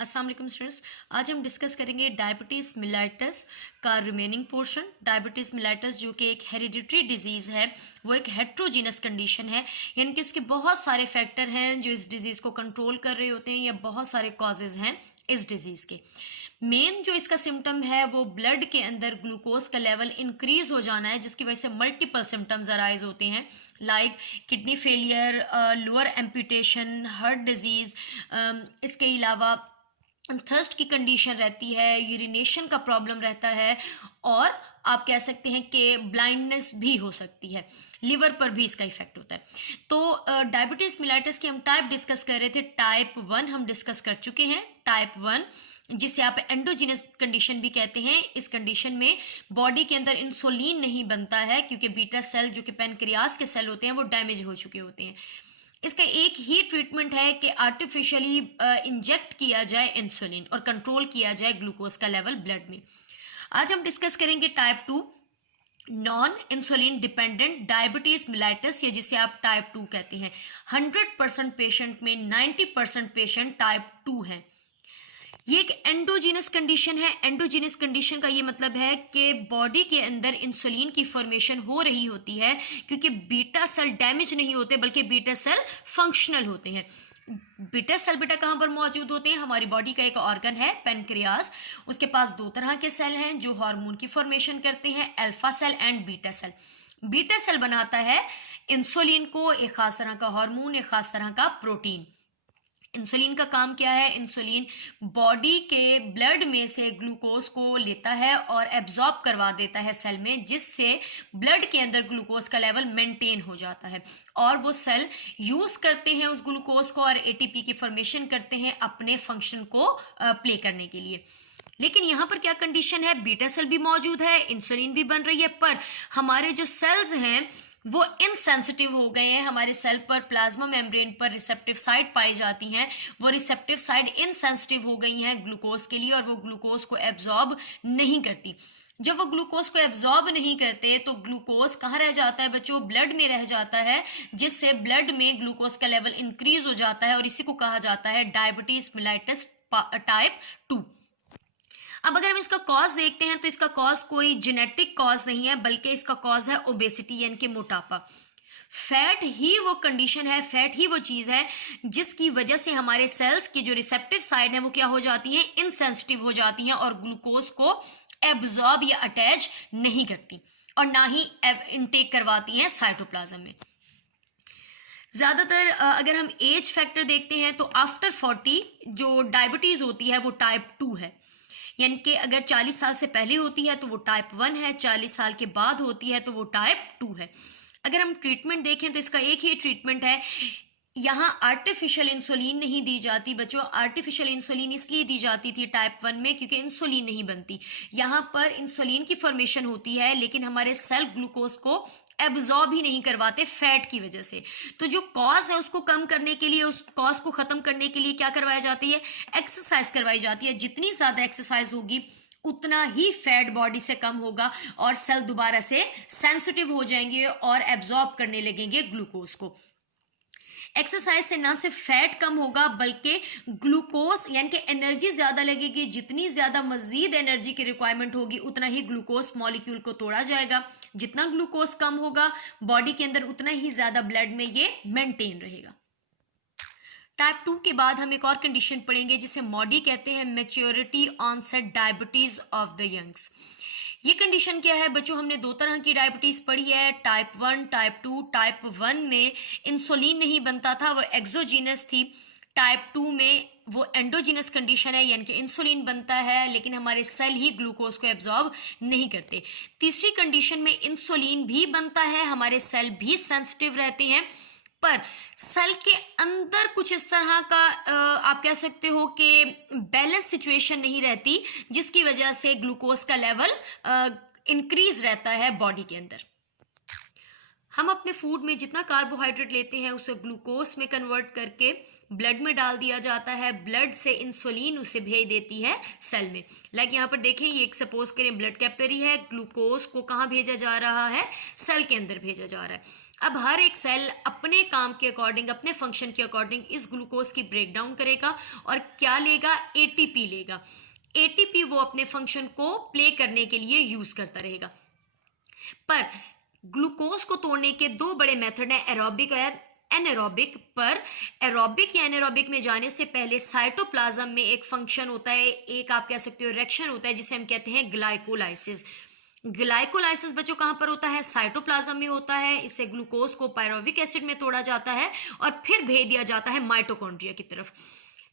अस्सलाम वालेकुम स्टूडेंट्स। आज हम डिस्कस करेंगे डायबिटीज़ मिलेटस का रिमेनिंग पोर्शन। डायबिटीज़ मिलेटस जो कि एक हेरिडिटरी डिजीज़ है, वो एक हेट्रोजीनस कंडीशन है, यानी कि उसके बहुत सारे फैक्टर हैं जो इस डिज़ीज़ को कंट्रोल कर रहे होते हैं या बहुत सारे कॉजेज़ हैं इस डिज़ीज़ के। मेन जो इसका सिम्टम है वो ब्लड के अंदर ग्लूकोज का लेवल इंक्रीज हो जाना है, जिसकी वजह से मल्टीपल सिम्टम्स अराइज होते हैं, like kidney failure, lower amputation, heart disease. इसके अलावा थर्स्ट की कंडीशन रहती है, यूरिनेशन का प्रॉब्लम रहता है, और आप कह सकते हैं कि ब्लाइंडनेस भी हो सकती है, लिवर पर भी इसका इफेक्ट होता है। तो डायबिटीज़ मिलेटस की हम टाइप डिस्कस कर रहे थे। टाइप 1 हम डिस्कस कर चुके हैं। टाइप 1 जिसे आप एंडोजीनस कंडीशन भी कहते हैं, इस कंडीशन में बॉडी के अंदर इंसुलिन नहीं बनता है क्योंकि बीटा सेल जो कि पैनक्रियास के सेल होते हैं वो डैमेज हो चुके होते हैं। इसका एक ही ट्रीटमेंट है कि आर्टिफिशियली इंजेक्ट किया जाए इंसुलिन और कंट्रोल किया जाए ग्लूकोज का लेवल ब्लड में। आज हम डिस्कस करेंगे type 2 non insulin dependent diabetes mellitus, या जिसे आप टाइप 2 कहते हैं। 100% पेशेंट में 90% पेशेंट टाइप 2 हैं। ये एक एंडोजीनस कंडीशन है। एंडोजीनस कंडीशन का ये मतलब है कि बॉडी के अंदर इंसुलिन की फॉर्मेशन हो रही होती है क्योंकि बीटा सेल डैमेज नहीं होते बल्कि बीटा सेल फंक्शनल होते हैं। बीटा सेल बेटा कहाँ पर मौजूद होते हैं? हमारी बॉडी का एक ऑर्गन है पेनक्रियास, उसके पास दो तरह के सेल हैं जो हार्मोन की फॉर्मेशन करते हैं, alpha cell and beta cell. Beta cell बनाता है इंसुलिन को, एक खास तरह का हार्मोन, एक खास तरह का प्रोटीन। इंसुलिन का काम क्या है? इंसुलिन बॉडी के ब्लड में से ग्लूकोज को लेता है और एब्जॉर्ब करवा देता है सेल में, जिससे ब्लड के अंदर ग्लूकोज का लेवल मेंटेन हो जाता है और वो सेल यूज करते हैं उस ग्लूकोज को और एटीपी की फॉर्मेशन करते हैं अपने फंक्शन को प्ले करने के लिए। लेकिन यहाँ पर क्या कंडीशन है? बीटा सेल भी मौजूद है, इंसुलिन भी बन रही है, पर हमारे जो सेल्स हैं वो इनसेंसिटिव हो गए हैं। हमारे सेल पर प्लाज्मा मेम्ब्रेन पर रिसेप्टिव साइट पाई जाती हैं, वो रिसेप्टिव साइट इनसेंसिटिव हो गई हैं ग्लूकोज के लिए और वो ग्लूकोज को एब्जॉर्ब नहीं करती। जब वो ग्लूकोज को एब्जॉर्ब नहीं करते तो ग्लूकोज कहाँ रह जाता है बच्चों? ब्लड में रह जाता है, जिससे ब्लड में ग्लूकोज का लेवल इंक्रीज हो जाता है और इसी को कहा जाता है डायबिटीज मिलेटस टाइप 2। अब अगर हम इसका कॉज देखते हैं तो इसका कॉज कोई जेनेटिक कॉज नहीं है, बल्कि इसका कॉज है ओबेसिटी यानी कि मोटापा। फैट ही वो कंडीशन है, फैट ही वो चीज है जिसकी वजह से हमारे सेल्स की जो रिसेप्टिव साइड है वो क्या हो जाती हैं? इनसेंसिटिव हो जाती हैं और ग्लूकोज को एब्जॉर्ब या अटैच नहीं करती और ना ही इनटेक करवाती हैं साइटोप्लाज्म में। ज्यादातर अगर हम एज फैक्टर देखते हैं तो आफ्टर 40 जो डायबिटीज होती है वो टाइप 2 है, यानी कि अगर 40 साल से पहले होती है तो वो टाइप 1 है, 40 साल के बाद होती है तो वो टाइप 2 है। अगर हम ट्रीटमेंट देखें तो इसका एक ही ट्रीटमेंट है। यहाँ आर्टिफिशियल इंसुलिन नहीं दी जाती बच्चों। आर्टिफिशियल इंसुलिन इसलिए दी जाती थी टाइप 1 में क्योंकि इंसुलिन नहीं बनती। यहाँ पर इंसुलिन की फॉर्मेशन होती है लेकिन हमारे सेल ग्लूकोज को एब्जॉर्ब ही नहीं करवाते फैट की वजह से। तो जो कॉज है उसको कम करने के लिए, उस कॉज को खत्म करने के लिए क्या करवाया जाती है? एक्सरसाइज करवाई जाती है। जितनी ज्यादा एक्सरसाइज होगी उतना ही फैट बॉडी से कम होगा और सेल दोबारा से सेंसिटिव हो जाएंगे और एब्जॉर्ब करने लगेंगे ग्लूकोज को। एक्सरसाइज से ना सिर्फ फैट कम होगा बल्कि ग्लूकोज यानी कि एनर्जी ज्यादा लगेगी। जितनी ज्यादा मजीद एनर्जी की रिक्वायरमेंट होगी उतना ही ग्लूकोज मॉलिक्यूल को तोड़ा जाएगा। जितना ग्लूकोज कम होगा बॉडी के अंदर उतना ही ज्यादा ब्लड में ये मेंटेन रहेगा। टाइप 2 के बाद हम एक और कंडीशन पढ़ेंगे जिसे मॉडी कहते हैं, maturity onset diabetes of the youngs. ये कंडीशन क्या है बच्चों? हमने दो तरह की डायबिटीज पढ़ी है, टाइप 1, टाइप 2। टाइप 1 में इंसुलिन नहीं बनता था, वो एक्सोजीनस थी। टाइप 2 में वो एंडोजीनस कंडीशन है, यानी कि इंसुलिन बनता है लेकिन हमारे सेल ही ग्लूकोज को एब्जॉर्ब नहीं करते। तीसरी कंडीशन में इंसुलिन भी बनता है, हमारे सेल भी सेंसिटिव रहते हैं, पर सेल के अंदर कुछ इस तरह का आप कह सकते हो कि बैलेंस सिचुएशन नहीं रहती, जिसकी वजह से ग्लूकोज का लेवल इंक्रीज रहता है बॉडी के अंदर। हम अपने फूड में जितना कार्बोहाइड्रेट लेते हैं उसे ग्लूकोज में कन्वर्ट करके ब्लड में डाल दिया जाता है। ब्लड से इंसुलिन उसे भेज देती है सेल में। लाइक यहाँ पर देखें, ये एक सपोज करें ब्लड कैपिलरी है, ग्लूकोज को कहाँ भेजा जा रहा है? सेल के अंदर भेजा जा रहा है। अब हर एक सेल अपने काम के अकॉर्डिंग, अपने फंक्शन के अकॉर्डिंग इस ग्लूकोज की ब्रेक डाउन करेगा और क्या लेगा, एटीपी लेगा। एटीपी वो अपने फंक्शन को प्ले करने के लिए यूज करता रहेगा। पर ग्लूकोज को तोड़ने के दो बड़े मेथड हैं, एरोबिक और एनारोबिक। पर एरोबिक या एनारोबिक में जाने से पहले साइटोप्लाज्म में एक फंक्शन होता है, एक आप कह सकते हो रिएक्शन होता है, जिसे हम कहते हैं ग्लाइकोलाइसिस। ग्लाइकोलाइसिस बच्चों कहाँ पर होता है, साइटोप्लाज्म में होता है। इससे ग्लूकोज को पायरोविक एसिड में तोड़ा जाता है और फिर भेज दिया जाता है माइटोकॉन्ड्रिया की तरफ।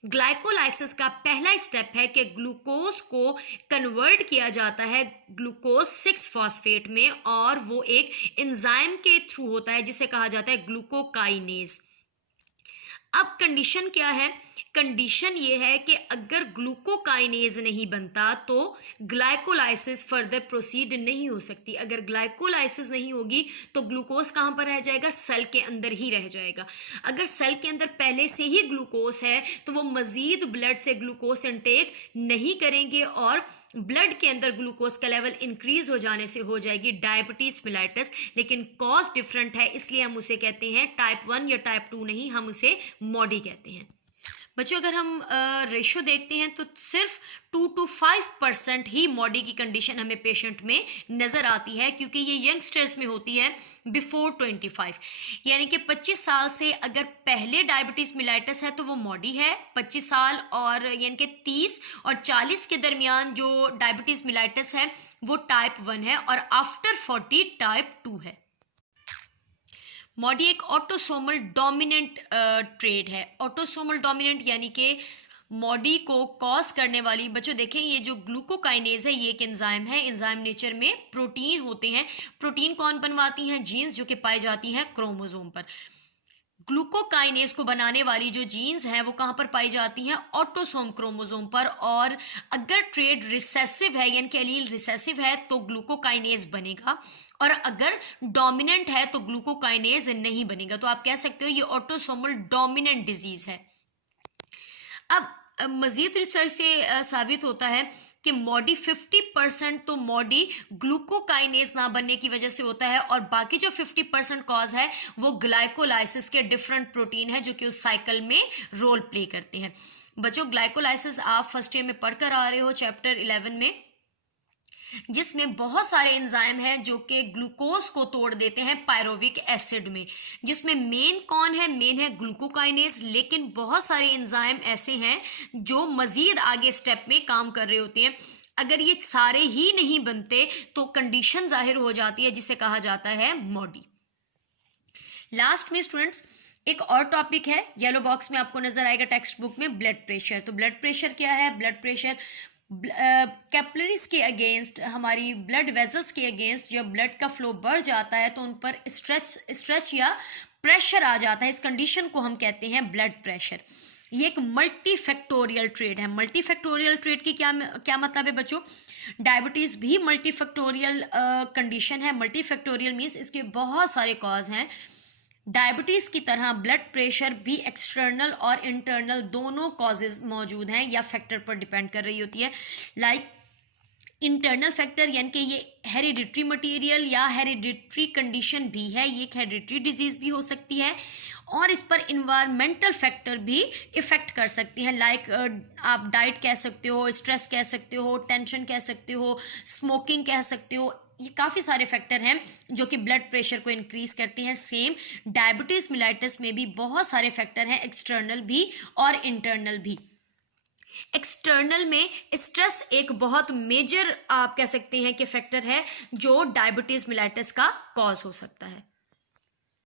ग्लाइकोलाइसिस का पहला स्टेप है कि ग्लूकोज को कन्वर्ट किया जाता है ग्लूकोज 6 फॉस्फेट में, और वो एक एंजाइम के थ्रू होता है जिसे कहा जाता है ग्लूकोकाइनेज। अब कंडीशन क्या है, कंडीशन ये है कि अगर ग्लूकोकाइनेज नहीं बनता तो ग्लाइकोलाइसिस फर्दर प्रोसीड नहीं हो सकती। अगर ग्लाइकोलाइसिस नहीं होगी तो ग्लूकोज कहाँ पर रह जाएगा, सेल के अंदर ही रह जाएगा। अगर सेल के अंदर पहले से ही ग्लूकोज है तो वो मजीद ब्लड से ग्लूकोज इनटेक नहीं करेंगे और ब्लड के अंदर ग्लूकोज का लेवल इंक्रीज हो जाने से हो जाएगी डायबिटीज मिलाइटस। लेकिन कॉज डिफरेंट है, इसलिए हम उसे कहते हैं टाइप 1 या टाइप 2 नहीं, हम उसे मॉडी कहते हैं। बच्चों अगर हम रेशो देखते हैं तो सिर्फ 2 to 5% ही मॉडी की कंडीशन हमें पेशेंट में नज़र आती है, क्योंकि ये यंगस्टर्स में होती है बिफोर 25, यानी कि 25 साल से अगर पहले डायबिटीज़ मिलाइटस है तो वो मॉडी है। 25 साल और यानी कि 30 और 40 के दरमियान जो डायबिटीज़ मिलाइटस है वो टाइप 1 है, और आफ्टर 40 टाइप 2 है। मॉडी एक ऑटोसोमल डोमिनेंट ट्रेड है। ऑटोसोमल डोमिनेंट यानी कि मॉडी को कॉज करने वाली, बच्चों देखें ये जो ग्लूकोकाइनेज है ये एक एंजाइम है। एंजाइम नेचर में प्रोटीन होते हैं। प्रोटीन कौन बनवाती हैं, जीन्स, जो कि पाई जाती हैं क्रोमोसोम पर। ग्लूकोकाइनेज को बनाने वाली जो जीन्स हैं वो कहाँ पर पाई जाती हैं, ऑटोसोम क्रोमोसोम पर। और अगर ट्रेड रिसेसिव है यानी कि एलील रिसेसिव है तो ग्लूकोकाइनेज बनेगा, और अगर डोमिनेंट है तो ग्लूकोकाइनेज नहीं बनेगा। तो आप कह सकते हो ये ऑटोसोमल डोमिनेंट डिजीज है। अब मजीद रिसर्च से साबित होता है कि मॉडी 50% तो मॉडी ग्लूकोकाइनेज ना बनने की वजह से होता है, और बाकी जो 50% कॉज है वो ग्लाइकोलाइसिस के डिफरेंट प्रोटीन है जो कि उस साइकिल में रोल प्ले करते हैं। बच्चों ग्लाइकोलाइसिस आप फर्स्ट ईयर में पढ़कर आ रहे हो चैप्टर 11 में, जिसमें बहुत सारे एंजाइम हैं जो कि ग्लूकोज को तोड़ देते हैं पायरोविक एसिड में, जिसमें मेन कौन है, मेन है ग्लूकोकाइनेज। लेकिन बहुत सारे एंजाइम ऐसे हैं जो मजीद आगे स्टेप में काम कर रहे होते हैं। अगर ये सारे ही नहीं बनते तो कंडीशन जाहिर हो जाती है जिसे कहा जाता है मॉडी। लास्ट में स्टूडेंट्स एक और टॉपिक है, येलो बॉक्स में आपको नजर आएगा टेक्स्ट बुक में, ब्लड प्रेशर। तो ब्लड प्रेशर क्या है, ब्लड प्रेशर कैपिलरीज के अगेंस्ट, हमारी ब्लड वेजल्स के अगेंस्ट जब ब्लड का फ्लो बढ़ जाता है तो उन पर स्ट्रेच या प्रेशर आ जाता है। इस कंडीशन को हम कहते हैं ब्लड प्रेशर। ये एक मल्टी फैक्टोरियल ट्रेड है। मल्टी फैक्टोरियल ट्रेड की क्या मतलब है बच्चों, डायबिटीज़ भी मल्टी फैक्टोरियल कंडीशन है। मल्टी फैक्टोरियल मीन्स इसके बहुत सारे कॉज हैं। डायबिटीज़ की तरह ब्लड प्रेशर भी एक्सटर्नल और इंटरनल दोनों कॉजेज मौजूद हैं या फैक्टर पर डिपेंड कर रही होती है। लाइक इंटरनल फैक्टर यानी कि ये हेरिडिटरी मटेरियल या हेरिडिटरी कंडीशन भी है, ये एक हेरिडिटरी डिजीज़ भी हो सकती है, और इस पर इन्वायरमेंटल फैक्टर भी इफ़ेक्ट कर सकती हैं। लाइक आप डाइट कह सकते हो, स्ट्रेस कह सकते हो, टेंशन कह सकते हो, स्मोकिंग कह सकते हो। ये काफ़ी सारे फैक्टर हैं जो कि ब्लड प्रेशर को इंक्रीज करते हैं। सेम डायबिटीज़ मिलाइटस में भी बहुत सारे फैक्टर हैं, एक्सटर्नल भी और इंटरनल भी। एक्सटर्नल में स्ट्रेस एक बहुत मेजर आप कह सकते हैं कि फैक्टर है जो डायबिटीज़ मिलाइटस का कॉज हो सकता है।